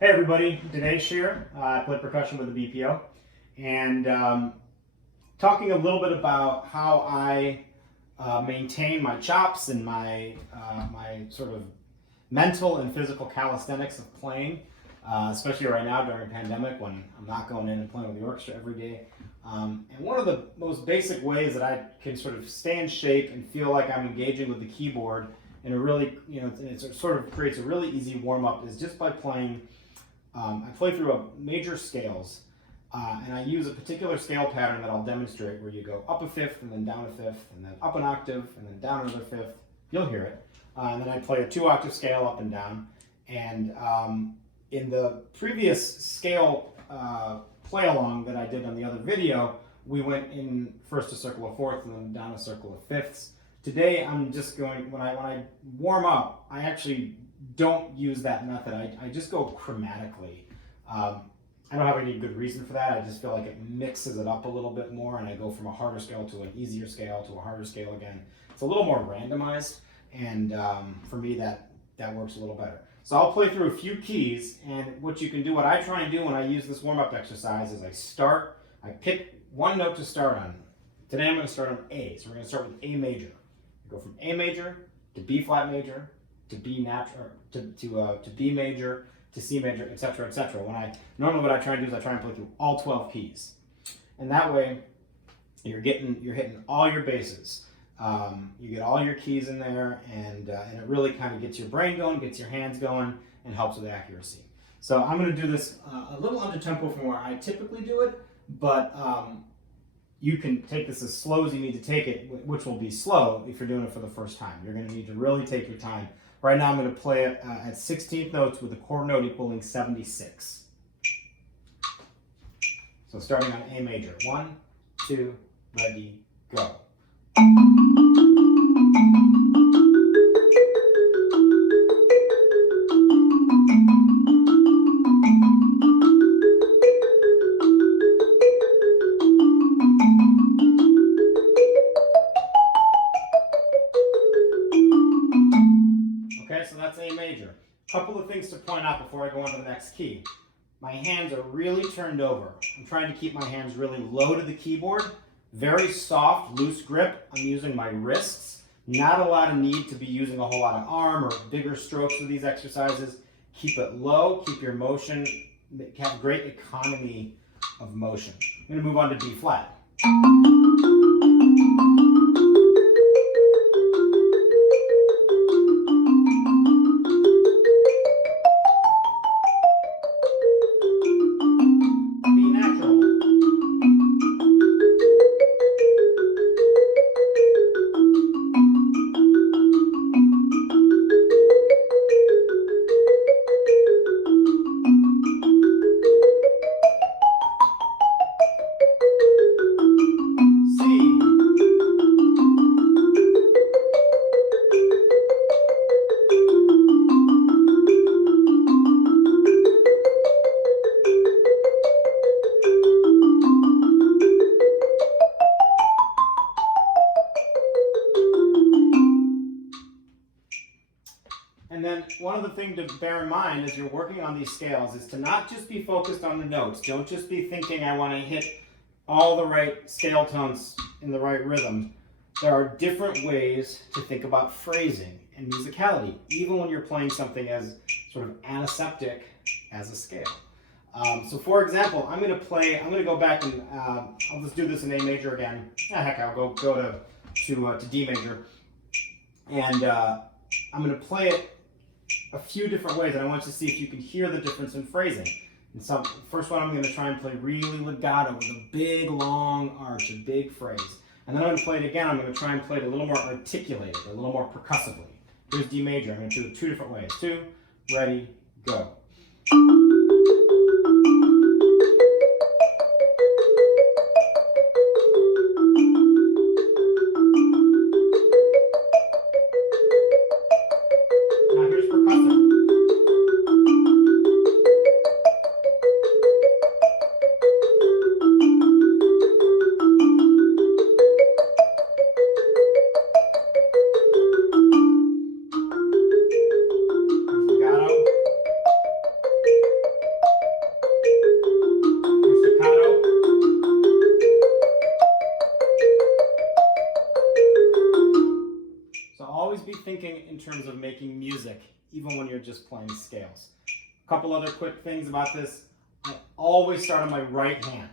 Hey everybody, Dinesh here. I play percussion with the BPO, and talking a little bit about how I maintain my chops and my sort of mental and physical calisthenics of playing, especially right now during a pandemic when I'm not going in and playing with the orchestra every day. And one of the most basic ways that I can sort of stay in shape and feel like I'm engaging with the keyboard in a really, it sort of creates a really easy warm up is just by playing. I play through a major scales, and I use a particular scale pattern that I'll demonstrate where you go up a fifth and then down a fifth and then up an octave and then down another fifth. You'll hear it. And then I play a 2-octave scale up and down. And in the previous scale play along that I did on the other video, we went in first a circle of fourths and then down a circle of fifths. Today I'm just going, when I warm up, I actually don't use that method. I just go chromatically. I don't have any good reason for that. I just feel like it mixes it up a little bit more, and I go from a harder scale to an easier scale to a harder scale again. It's a little more randomized, and for me that works a little better. So I'll play through a few keys, and what you can do, what I try and do when I use this warm-up exercise is I pick one note to start on. Today I'm going to start on A, so we're going to start with A major. I go from A major to B flat major, to B natural, to B major, to C major, etc., etc. Normally what I try and do is I try and play through all 12 keys, and that way you're hitting all your bases. You get all your keys in there, and it really kind of gets your brain going, gets your hands going, and helps with accuracy. So I'm going to do this a little under tempo from where I typically do it, but you can take this as slow as you need to take it, which will be slow if you're doing it for the first time. You're going to need to really take your time. Right now I'm going to play it at 16th notes with a chord note equaling 76. So starting on A major. 1, 2, ready, go. Okay, so that's A major. A couple of things to point out before I go on to the next key. My hands are really turned over. I'm trying to keep my hands really low to the keyboard. Very soft, loose grip. I'm using my wrists. Not a lot of need to be using a whole lot of arm or bigger strokes for these exercises. Keep it low, keep your motion, have great economy of motion. I'm going to move on to B flat. And then one other thing to bear in mind as you're working on these scales is to not just be focused on the notes. Don't just be thinking I want to hit all the right scale tones in the right rhythm. There are different ways to think about phrasing and musicality, even when you're playing something as sort of antiseptic as a scale. So for example, I'm going to go back and I'll just do this in A major again. Heck, I'll go to D major. And I'm going to play it a few different ways, and I want you to see if you can hear the difference in phrasing. And so, first one, I'm going to try and play really legato with a big, long arch, a big phrase. And then I'm going to play it again. I'm going to try and play it a little more articulated, a little more percussively. Here's D major. I'm going to do it 2 different ways. 2, ready, go. thinking in terms of making music, even when you're just playing scales. A couple other quick things about this. I always start on my right hand.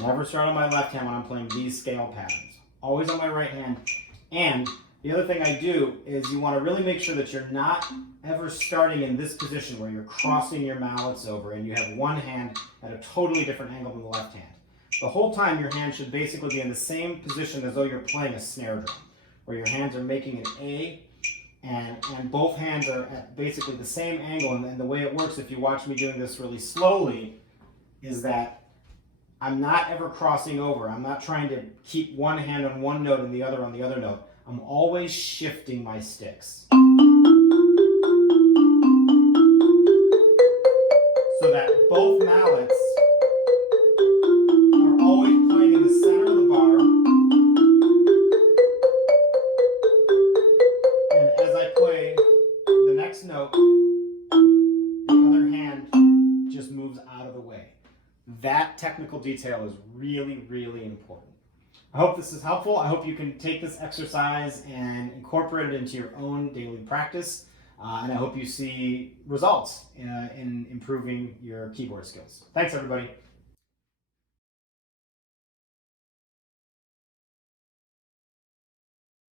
Never start on my left hand when I'm playing these scale patterns. Always on my right hand. And the other thing I do is you want to really make sure that you're not ever starting in this position where you're crossing your mallets over and you have one hand at a totally different angle than the left hand. The whole time your hand should basically be in the same position as though you're playing a snare drum, where your hands are making an A and both hands are at basically the same angle. And the way it works, if you watch me doing this really slowly, is that I'm not ever crossing over. I'm not trying to keep one hand on one note and the other on the other note. I'm always shifting my sticks. So that both mallets are always playing in the center of the bar. And as I play the next note, the other hand just moves out of the way. That technical detail is really, really important. I hope this is helpful. I hope you can take this exercise and incorporate it into your own daily practice. And I hope you see results in improving your keyboard skills. Thanks, everybody.